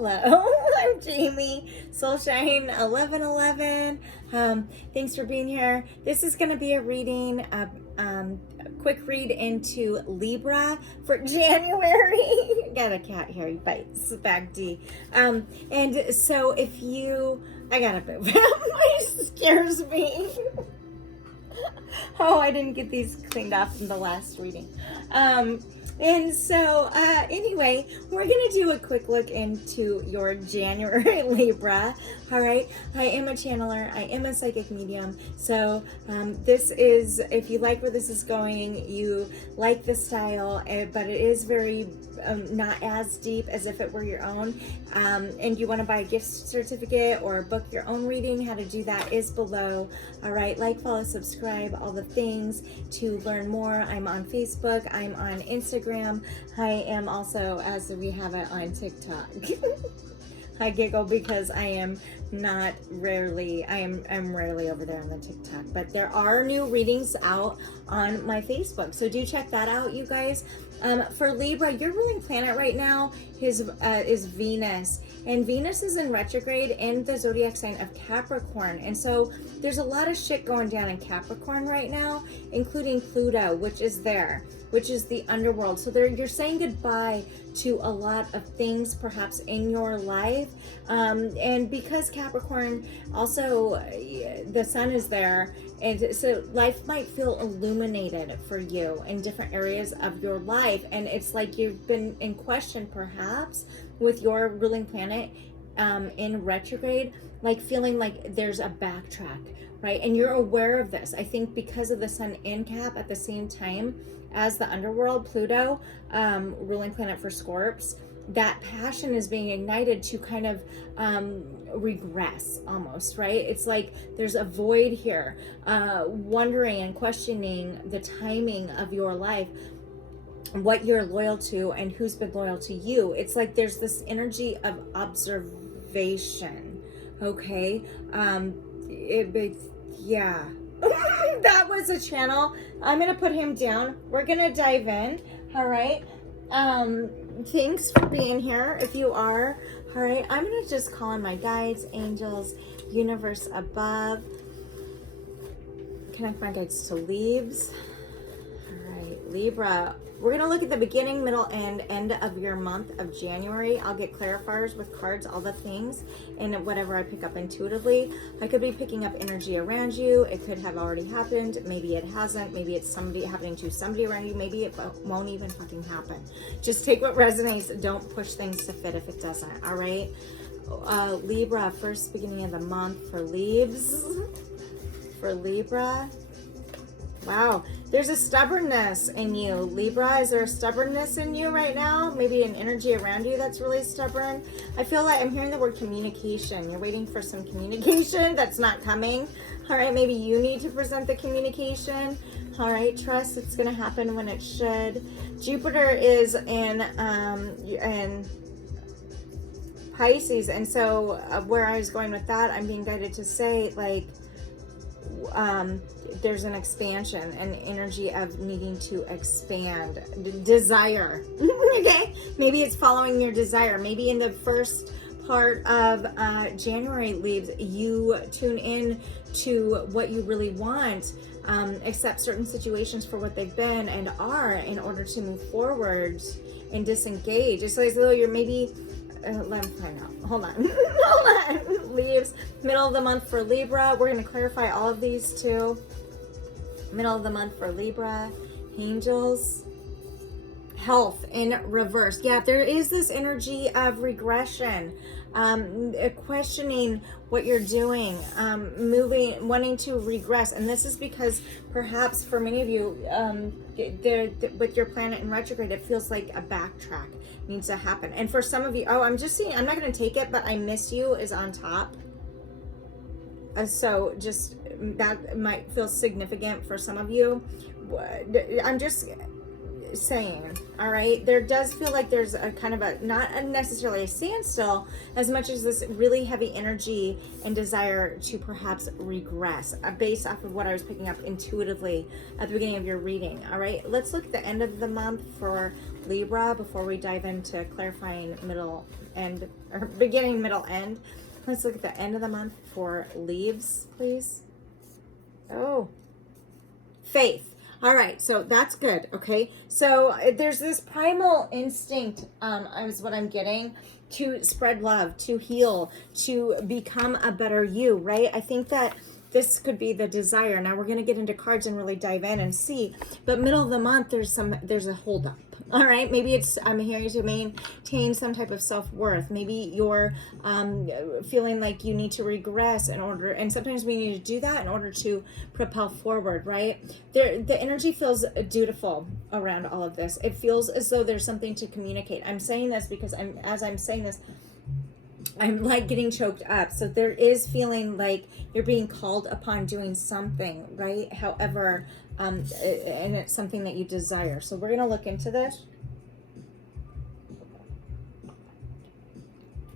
Hello, I'm Jamie, Soulshine 1111. Thanks for being here. This is going to be a reading, a quick read into Libra for January. Got a cat here, he bites back D. And so if you, I gotta move him, he scares me. Oh, I didn't get these cleaned off in the last reading. And so anyway, we're going to do a quick look into your January Libra. All right. I am a channeler. I am a psychic medium. So this is, if you like where this is going, you like the style, but it is very not as deep as if it were your own. And you want to buy a gift certificate or book your own reading, how to do that is below. All right. Like, follow, subscribe, all the things to learn more. I'm on Facebook. I'm on Instagram. I am also, as we have it, on TikTok. I giggle because I am not rarely, I'm rarely over there on the TikTok, but there are new readings out on my Facebook. So do check that out, you guys. For Libra, your ruling planet right now is Venus, and Venus is in retrograde in the zodiac sign of Capricorn. And so there's a lot of shit going down in Capricorn right now, including Pluto, which is there, which is the underworld. So you're saying goodbye to a lot of things perhaps in your life. And because Capricorn also, the sun is there, and so life might feel illuminated for you in different areas of your life. And it's like you've been in question perhaps with your ruling planet in retrograde, like feeling like there's a backtrack, right? And you're aware of this. I think because of the sun in Cap at the same time as the underworld, Pluto, ruling planet for Scorps, that passion is being ignited to kind of regress almost, right? It's like there's a void here, wondering and questioning the timing of your life, what you're loyal to and who's been loyal to you. It's like there's this energy of observation, okay? Yeah. That was a channel. I'm gonna put him down. We're gonna dive in. All right. Thanks for being here if you are. All right, I'm gonna just call on my guides, angels, universe above, connect my guides to leaves. All right, Libra, we're gonna look at the beginning, middle, and end of your month of January. I'll get clarifiers with cards, all the things, and whatever I pick up intuitively. I could be picking up energy around you. It could have already happened. Maybe it hasn't. Maybe it's somebody happening to somebody around you. Maybe it won't even fucking happen. Just take what resonates. Don't push things to fit if it doesn't. All right. Libra, first beginning of the month for leaves. For Libra. Wow, there's a stubbornness in you, Libra. Is there a stubbornness in you right now? Maybe an energy around you that's really stubborn. I feel like I'm hearing the word communication. You're waiting for some communication that's not coming. All right, maybe you need to present the communication. All right, trust it's going to happen when it should. Jupiter is in Pisces, and so where I was going with that, I'm being guided to say, like, there's an expansion, an energy of needing to expand, desire. Okay, maybe it's following your desire. Maybe in the first part of January, leaves, you tune in to what you really want, accept certain situations for what they've been and are in order to move forward and disengage. It's like as though you're maybe let me find out. Hold on. Hold on. Leaves. Middle of the month for Libra. We're going to clarify all of these too. Middle of the month for Libra. Angels. Health in reverse. Yeah, there is this energy of regression. Questioning what you're doing, moving, wanting to regress. And this is because perhaps for many of you, with your planet in retrograde, it feels like a backtrack needs to happen. And for some of you, oh, I'm just seeing, I'm not going to take it, but I miss you is on top. So just, that might feel significant for some of you. I'm just saying, all right, there does feel like there's a kind of a, not necessarily a standstill as much as this really heavy energy and desire to perhaps regress based off of what I was picking up intuitively at the beginning of your reading. All right, let's look at the end of the month for Libra before we dive into clarifying middle end, or beginning, middle, end. Let's look at the end of the month for leaves, please. Oh, faith. All right, so that's good, okay? So there's this primal instinct, is what I'm getting, to spread love, to heal, to become a better you, right? I think that this could be the desire. Now we're going to get into cards and really dive in and see. But middle of the month, there's a holdup. All right, maybe it's I'm here to maintain some type of self-worth. Maybe you're feeling like you need to regress in order, and sometimes we need to do that in order to propel forward, right? The energy feels dutiful around all of this. It feels as though there's something to communicate. I'm saying this because as I'm saying this, I'm like getting choked up. So there is feeling like you're being called upon doing something, right? However, and it's something that you desire. So we're going to look into this.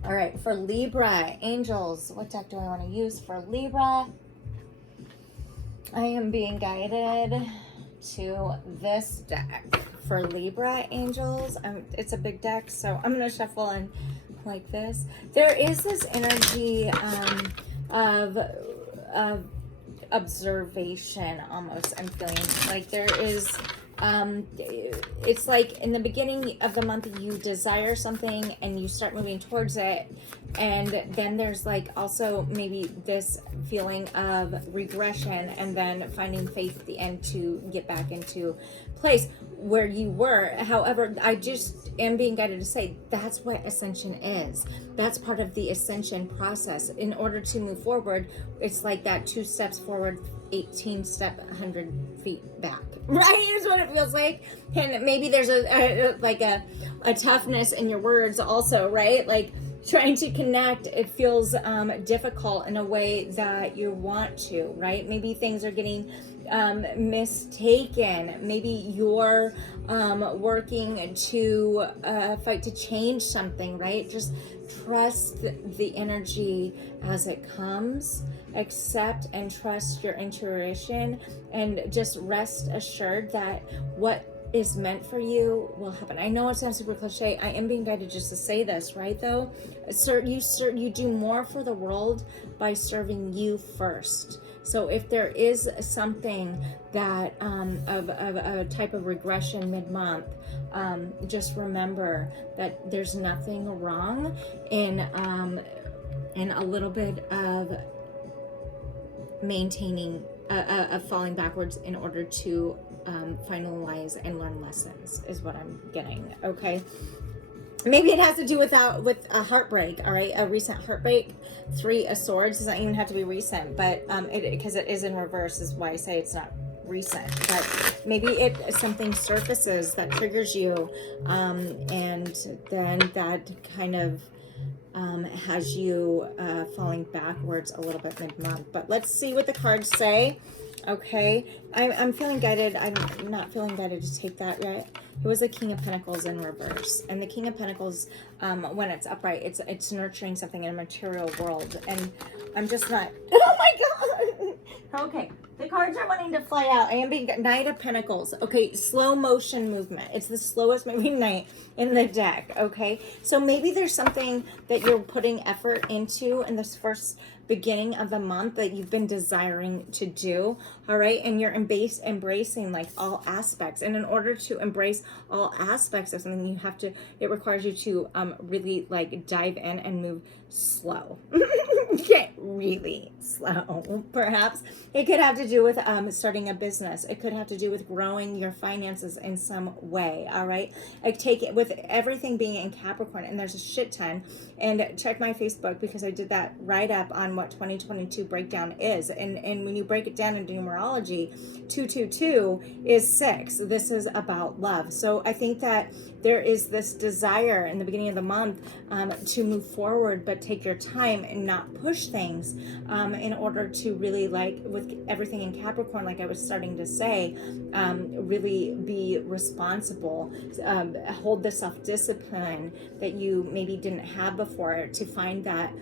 All right, for Libra, angels, what deck do I want to use for Libra? I am being guided to this deck for Libra, angels. It's a big deck, so I'm going to shuffle and like this. There is this energy of observation almost. I'm feeling like there is it's like in the beginning of the month you desire something and you start moving towards it, and then there's like also maybe this feeling of regression and then finding faith at the end to get back into place where you were. However, I just am being guided to say that's what ascension is. That's part of the ascension process. In order to move forward, it's like that 2 steps forward, 18 step 100 feet back, right? Is what it feels like. And maybe there's a toughness in your words also, right? Like trying to connect, it feels difficult in a way that you want to, right? Maybe things are getting mistaken. Maybe you're working to fight to change something, right? Just trust the energy as it comes. Accept and trust your intuition, and just rest assured that what is meant for you will happen. I know it sounds super cliche. I am being guided just to say this, right? Though, you do more for the world by serving you first. So if there is something that of a type of regression mid-month, just remember that there's nothing wrong in a little bit of maintaining falling backwards in order to finalize and learn lessons is what I'm getting. Okay, maybe it has to do with a heartbreak. All right, a recent heartbreak. 3 of Swords doesn't even have to be recent, but because it is in reverse is why I say it's not recent. But maybe something surfaces that triggers you, and then that kind of has you falling backwards a little bit mid-month. But let's see what the cards say. Okay, I'm feeling guided. I'm not feeling guided to take that yet. It was the King of Pentacles in reverse, and the King of Pentacles, when it's upright, it's nurturing something in a material world, and I'm just not. Oh my God. Okay, the cards are wanting to fly out. I am being Knight of Pentacles. Okay, slow motion movement. It's the slowest moving knight in the deck. Okay, so maybe there's something that you're putting effort into in this first beginning of the month that you've been desiring to do. All right, and you're embracing like all aspects, and in order to embrace all aspects of something, it requires you to really like dive in and move slow. Get really slow. Perhaps it could have to do with starting a business. It could have to do with growing your finances in some way. All right, I take it with everything being in Capricorn, and there's a shit ton. And check my Facebook because I did that write up on what 2022 breakdown is, and when you break it down into numerology, 222 is 6. This is about love. So I think that there is this desire in the beginning of the month to move forward, but take your time and not push things in order to really, like with everything in Capricorn, like I was starting to say, really be responsible, hold the self-discipline that you maybe didn't have before to find that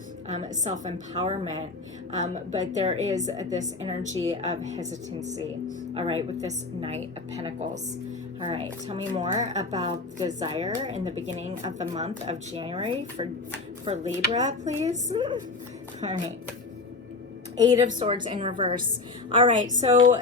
self-empowerment. But there is this energy of hesitancy, all right, with this Knight of Pentacles. All right, tell me more about desire in the beginning of the month of January for Libra, please. All right. Eight of Swords in reverse. All right, so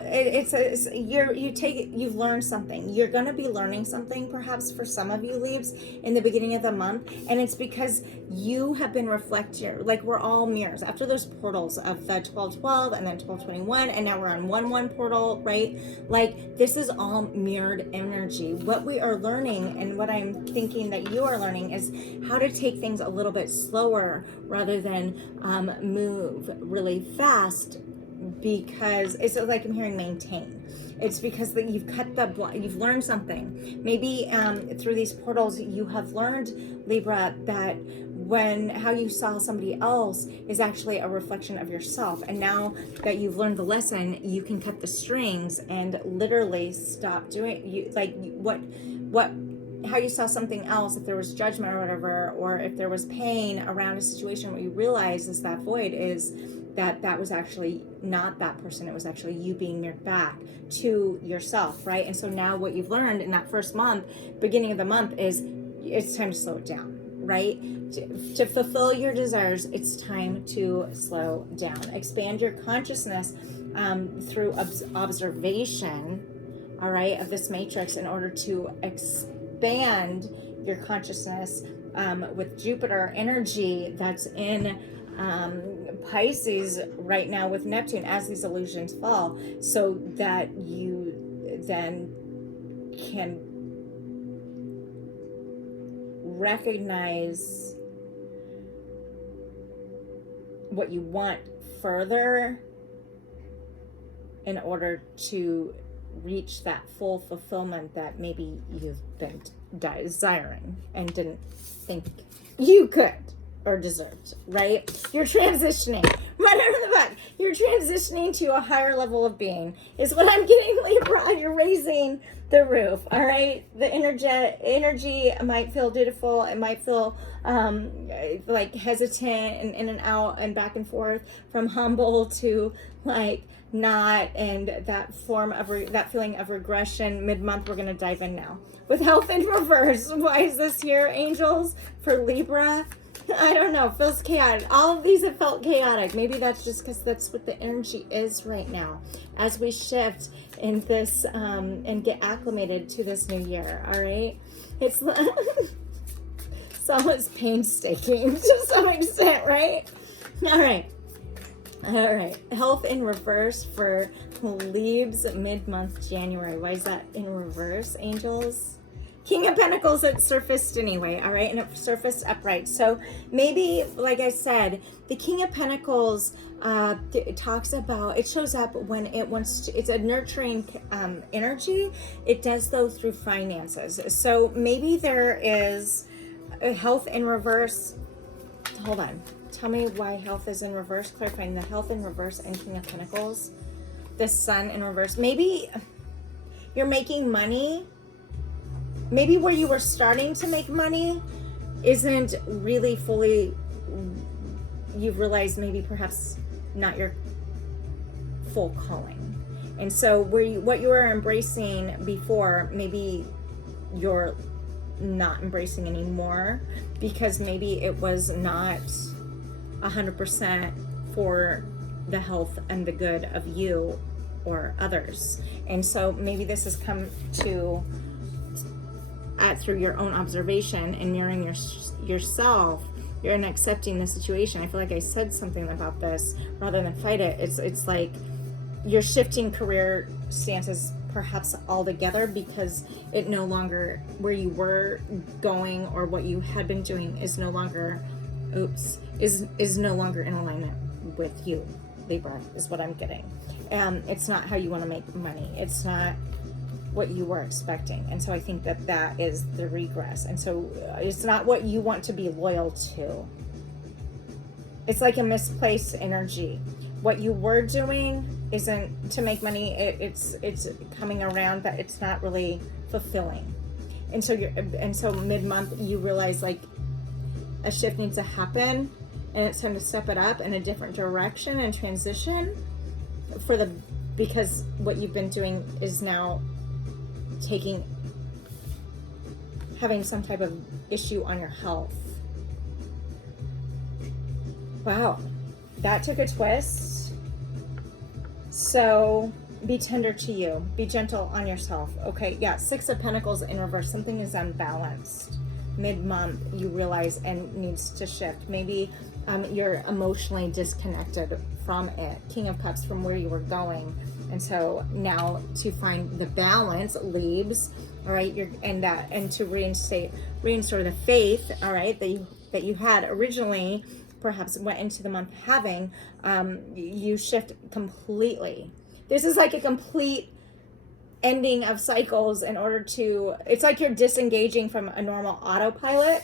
you've learned something. You're going to be learning something, perhaps for some of you Leaves, in the beginning of the month, and it's because you have been reflecting. Like, we're all mirrors after those portals of the 12-12 and then 12-21, and now we're on 1-1 portal, right? Like, this is all mirrored energy. What we are learning, and what I'm thinking that you are learning, is how to take things a little bit slower rather than move really fast, because it's like I'm hearing maintain. It's because that you've learned something. Maybe through these portals you have learned, Libra, that how you saw somebody else is actually a reflection of yourself. And now that you've learned the lesson, you can cut the strings and literally stop doing how you saw something else, if there was judgment or whatever, or if there was pain around a situation, what you realize is that void is that was actually not that person. It was actually you being mirrored back to yourself, right? And so now what you've learned in that first month, beginning of the month, is it's time to slow it down, right? To fulfill your desires, it's time to slow down. Expand your consciousness through observation, all right, of this matrix, in order to expand your consciousness with Jupiter energy that's in Pisces right now with Neptune as these illusions fall, so that you then can recognize what you want further in order to reach that full fulfillment that maybe you've been desiring and didn't think you could or deserved, right? You're transitioning right out of the back. You're transitioning to a higher level of being is what I'm getting, Libra. You're raising the roof, all right? The energy might feel dutiful. It might feel like hesitant and in and out and back and forth, from humble to like not, and that form of that feeling of regression. Mid-month, we're going to dive in now with health in reverse. Why is this here, angels, for Libra? I don't know. It feels chaotic. All of these have felt chaotic. Maybe that's just because that's what the energy is right now as we shift in this and get acclimated to this new year. All right. It's always painstaking to some extent, right? All right. All right. Health in reverse for Libs mid-month January. Why is that in reverse, angels? King of Pentacles, it surfaced anyway, all right? And it surfaced upright. So maybe, like I said, the King of Pentacles talks about, it shows up when it wants to, it's a nurturing energy. It does, though, through finances. So maybe there is a health in reverse. Hold on. Tell me why health is in reverse. Clarifying the health in reverse and King of Pentacles. The Sun in reverse. Maybe you're making money. Maybe where you were starting to make money isn't really fully, you've realized maybe perhaps not your full calling. And so what you were embracing before, maybe you're not embracing anymore, because maybe it was not 100% for the health and the good of you or others. And so maybe this has come to through your own observation and mirroring yourself. You're in accepting the situation. I feel like I said something about this rather than fight it. It's like you're shifting career stances perhaps altogether, because it no longer, where you were going or what you had been doing is no longer is no longer in alignment with you, Libra, is what I'm getting. It's not how you want to make money. It's not what you were expecting. And so I think that is the regress. And so it's not what you want to be loyal to. It's like a misplaced energy. What you were doing isn't to make money. It's coming around that it's not really fulfilling. And so mid-month you realize like a shift needs to happen, and it's time to step it up in a different direction and transition because what you've been doing is now taking having some type of issue on your health. Wow, that took a twist. So be tender to you. Be gentle on yourself. Okay, yeah, Six of Pentacles in reverse. Something is unbalanced. Mid-month, you realize and needs to shift. Maybe you're emotionally disconnected from it. King of Cups, from where you were going. And so now to find the balance, Libs, all right, and to restore the faith, all right, that you had originally, perhaps went into the month having, you shift completely. This is like a complete ending of cycles in order to, it's like you're disengaging from a normal autopilot.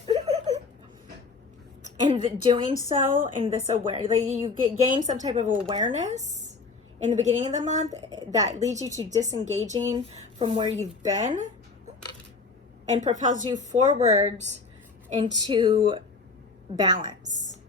And doing so in this you gain some type of awareness in the beginning of the month that leads you to disengaging from where you've been and propels you forwards into balance.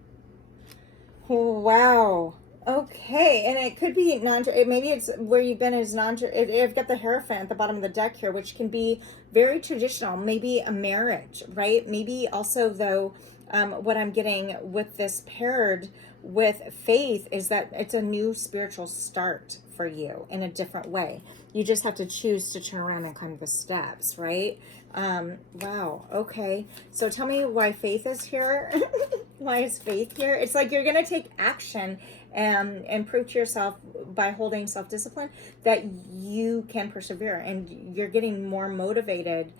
Wow. Okay, and it could be maybe it's where you've been is I've got the Hierophant at the bottom of the deck here, which can be very traditional, maybe a marriage, right? Maybe also, though, what I'm getting with this paired with faith is that it's a new spiritual start for you in a different way. You just have to choose to turn around and climb the steps, right? Wow. Okay. So tell me why faith is here. Why is faith here? It's like you're going to take action and prove to yourself by holding self-discipline that you can persevere, and you're getting more motivated,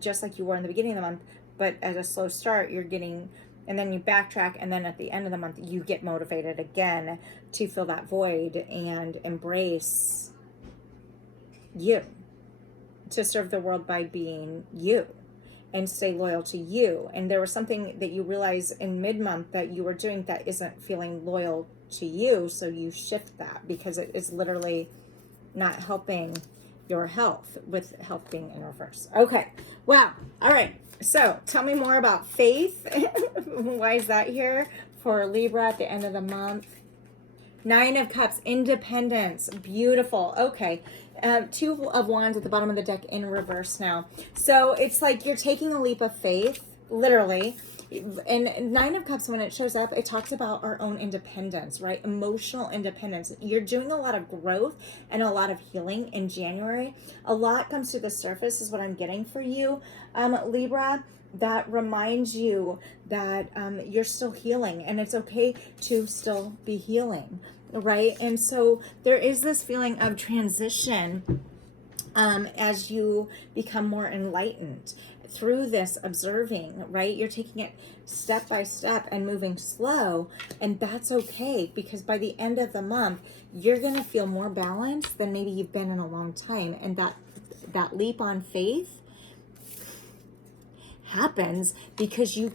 just like you were in the beginning of the month, but at a slow start, you're getting, and then you backtrack, and then at the end of the month, you get motivated again to fill that void and embrace you, to serve the world by being you and stay loyal to you. And there was something that you realize in mid-month that you were doing that isn't feeling loyal to you, so you shift that because it is literally not helping your health, with health being in reverse. Okay, wow. All right, so tell me more about faith. Why is that here for Libra at the end of the month? Nine of Cups, independence, beautiful. Okay, Two of Wands at the bottom of the deck in reverse now. So it's like you're taking a leap of faith, literally. And Nine of Cups, when it shows up, it talks about our own independence, right? Emotional independence. You're doing a lot of growth and a lot of healing in January. A lot comes to the surface is what I'm getting for you, Libra, that reminds you that you're still healing, and it's okay to still be healing, right? And so there is this feeling of transition as you become more enlightened through this observing, right? You're taking it step by step and moving slow, and that's okay, because by the end of the month, you're going to feel more balanced than maybe you've been in a long time. And that leap on faith happens because you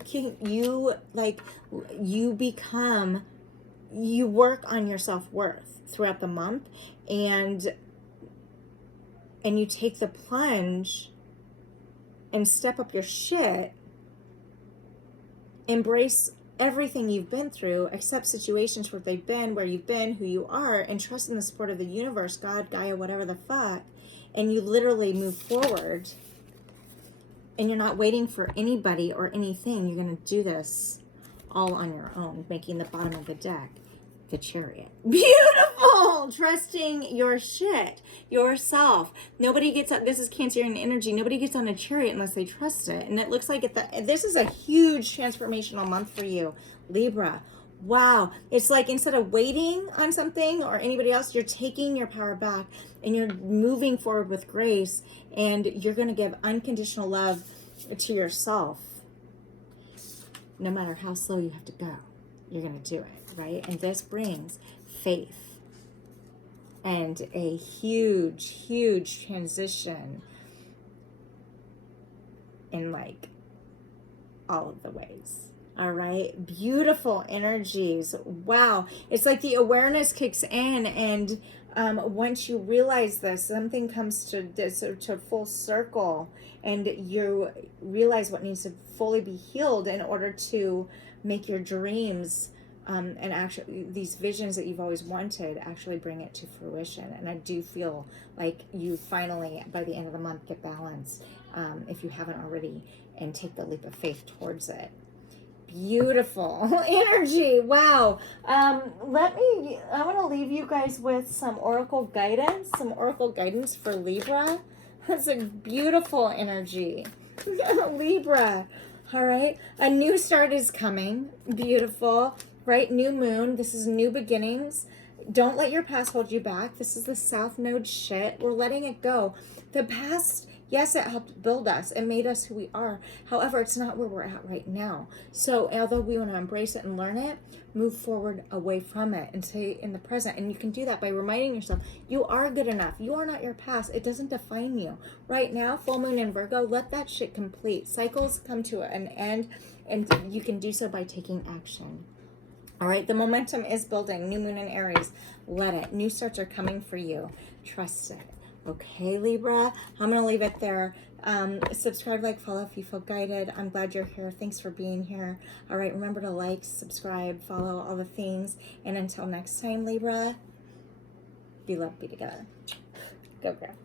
work on your self-worth throughout the month, and you take the plunge and step up your shit, embrace everything you've been through, accept situations where they've been, where you've been, who you are, and trust in the support of the universe, God, Gaia, whatever the fuck, and you literally move forward, and you're not waiting for anybody or anything. You're going to do this all on your own, making the bottom of the deck the Chariot. Beautiful! Trusting your shit, yourself. Nobody gets on, this is Cancerian energy, nobody gets on a chariot unless they trust it. And it looks like this is a huge transformational month for you, Libra. Wow. It's like instead of waiting on something or anybody else, you're taking your power back and you're moving forward with grace, and you're going to give unconditional love to yourself. No matter how slow you have to go, you're going to do it, right? And this brings faith and a huge, huge transition in like all of the ways. All right, beautiful energies. Wow, it's like the awareness kicks in, and once you realize this, something comes to full circle, and you realize what needs to fully be healed in order to make your dreams and actually these visions that you've always wanted actually bring it to fruition. And I do feel like you finally, by the end of the month, get balanced if you haven't already, and take the leap of faith towards it. Beautiful energy. Wow. I want to leave you guys with some oracle guidance, for Libra. That's a beautiful energy. Libra. All right. A new start is coming. Beautiful. Right? New moon. This is new beginnings. Don't let your past hold you back. This is the South Node shit. We're letting it go. The past, yes, it helped build us. It made us who we are. However, it's not where we're at right now. So although we want to embrace it and learn it, move forward away from it and stay in the present. And you can do that by reminding yourself, you are good enough. You are not your past. It doesn't define you. Right now, full moon in Virgo, let that shit complete. Cycles come to an end, and you can do so by taking action. All right, the momentum is building. New moon in Aries. Let it. New starts are coming for you. Trust it. Okay, Libra, I'm going to leave it there. Subscribe, like, follow if you feel guided. I'm glad you're here. Thanks for being here. All right, remember to like, subscribe, follow, all the things. And until next time, Libra, be loved, be together. Go, girl.